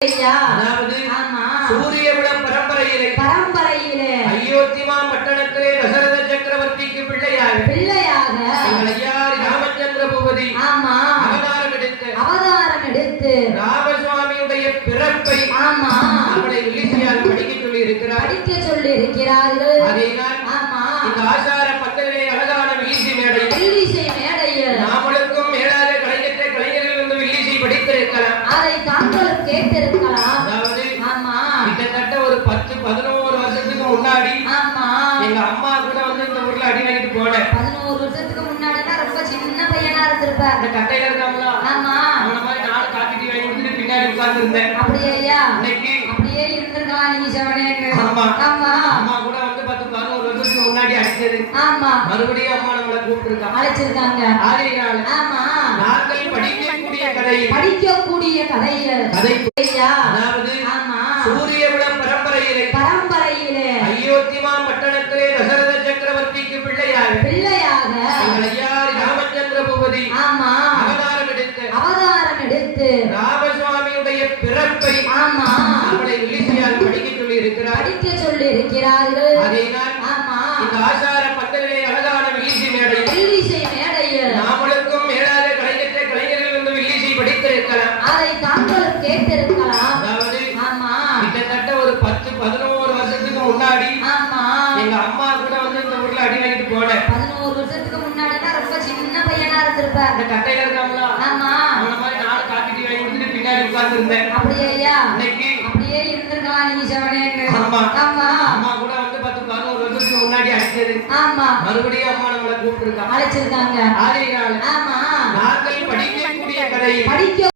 ஐயா. அதாவது ஆமா. சூரியகுல பரம்பரையிலே பரம்பரையிலே. அயோத்திமா பட்டணத்திலே தசரத சக்கரவர்த்திக்கு பிள்ளையாக பிள்ளையாக. எங்கள் ஐயா ராமச்சந்திர பூபதி ஆமா. அவதாரம் எடுத்து அவதாரம் எடுத்து ராமசுவாமியுடைய பிறப்பை ஆமா. நம்மளை விழிச்சியால் படிக்க சொல்லி இருக்கிறார் படிக்க சொல்லி இருக்கிறார்கள் ஆமா. இந்த ஆசார கேட்டிருக்கலாம். அதாவது ஆமா. கிட்டத்தட்ட ஒரு பத்து பதினோரு வருஷத்துக்கு முன்னாடி ஆமா. எங்க அம்மா கூட வந்து இந்த ஊர்ல அடி வாங்கிட்டு போனேன். பதினோரு வருஷத்துக்கு முன்னாடினா ரொம்ப சின்ன பையனா இருந்திருப்பார் அந்த கட்டையில இருக்காங்களா ஆமா. அவன மாதிரி நாலு காப்பி வாங்கி கொடுத்துட்டு பின்னாடி உட்கார்ந்து இருந்தேன் அப்படியே ஐயா. இன்னைக்கு அப்படியே இருந்திருக்கலாம் நீங்க செவனேங்க ஆமா. ஆமா. அம்மா கூட வந்து பத்து பதினோரு வருஷத்துக்கு முன்னாடி அடிச்சது. ஆமா. மறுபடியும் அம்மா நம்மளை கூப்பிட்டுருக்காங்க அழைச்சிருக்காங்க. ஆகையினால ஆமா. சூரியகுல பரம்பரையிலே பரம்பரையிலே. அயோத்திமா பட்டணத்திலே தசரத சக்கரவர்த்திக்கு பிள்ளையாக பிள்ளையாக. எங்கள் ஐயா ராமச்சந்திர பூபதி ஆமா. அவதாரம் எடுத்து அவதாரம் எடுத்து. ராமசுவாமியுடைய பிறப்பை ஆமா. நம்மளை விழிச்சியால் படிக்க சொல்லி இருக்கிறார் படிக்க சொல்லி இருக்கிறார்கள் அதேதான் ஆமா. இந்த ஆசார பந்தலிலே ஒரு பத்து பதினோரு வருஷத்துக்கு முன்னாடி எங்க அம்மா கூட வந்து இந்த ஊர்ல அடி வாங்கிட்டு போனேன். பதினோரு வருஷத்துக்கு முன்னாடினா ரொம்ப சின்ன பையனா இருந்திருப்பார் அந்த கட்டையில இருக்காங்களா ஆமா. அவன மாதிரி நாலு காப்பி வாங்கி கொடுத்துட்டு பின்னாடி உட்கார்ந்து இருந்தேன் அப்படியே ஐயா. இன்னைக்கு அப்படியே இருந்திருக்கலாம் நீங்க செவனேங்க ஆமா. ஆமா. அம்மா கூட வந்து பத்து பதினோரு வருஷத்துக்கு முன்னாடி அடிச்சது. ஆமா. மறுபடியும் அம்மா நம்மளை கூப்பிட்டுருக்காங்க அழைச்சிருக்காங்க. ஆகையினால